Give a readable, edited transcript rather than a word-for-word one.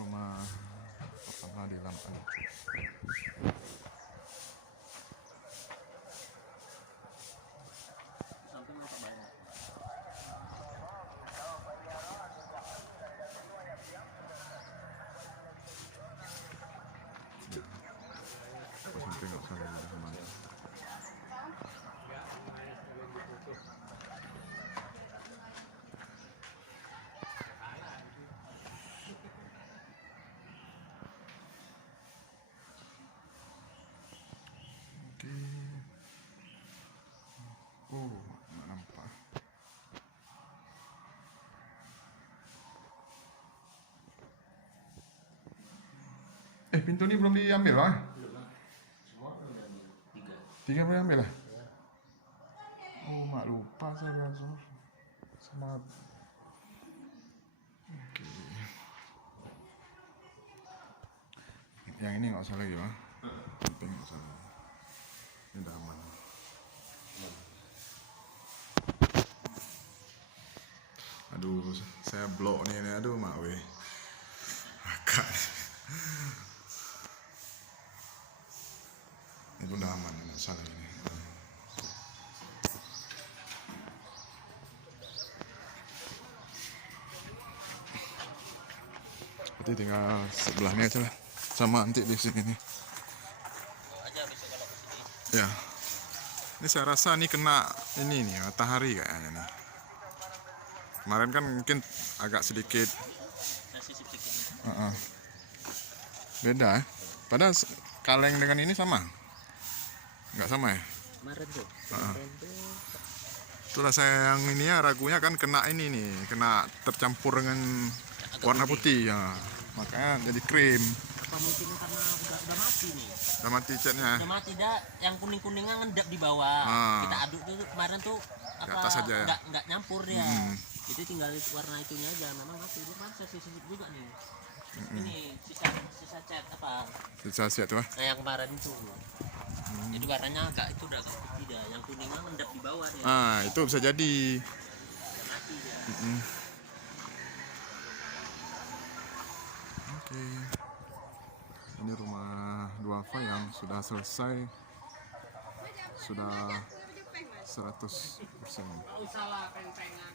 rumah pertama di Lampung. Sampai nggak salah udah kemana. Oke. Nggak nampak. Pintu ini belum diambil lah. Semua belum diambil. Tiga belum diambil lah. Mak lupa saya langsung. Sama. Oke. Yang ini nggak usah lagi lah. Penting nggak usah lagi. Ini udah aman. Aduh, saya blok nih, aduh mak weh. Agak. Itu udah aman, nggak salah ini. Berarti tinggal sebelahnya aja lah, sama nanti di sini nih. Aja bisa kalau kesini. Ya, ini saya rasa nih kena ini nih matahari kayaknya nih. Kemarin kan mungkin agak sedikit beda. Padahal kaleng dengan ini sama, nggak sama ya? Kemarin tuh. Kemarin tuh. Itulah saya yang ini ya ragunya kan kena ini nih, kena tercampur dengan warna putih ya, makanya jadi krim. Apa mungkin karena udah mati nih? Udah mati catnya. Udah mati dah, yang kuning-kuningnya ngendap di bawah. Kita aduk tuh kemarin tuh Ke atas aja ya? nggak nyampur dia. Itu tinggal warna itunya aja, memang mati. Dia kan sisip juga nih. Ini sisa cat apa? Bisa siap tuh. Nah, yang kemarin itu. Jadi warnanya itu udah agak putih dah. Yang kuningnya ngendap di bawah dia. Itu bisa jadi. Udah mati dia. Oke. Ini rumah duafa yang sudah selesai. Sudah 100%. Nggak usah lah, pentengan.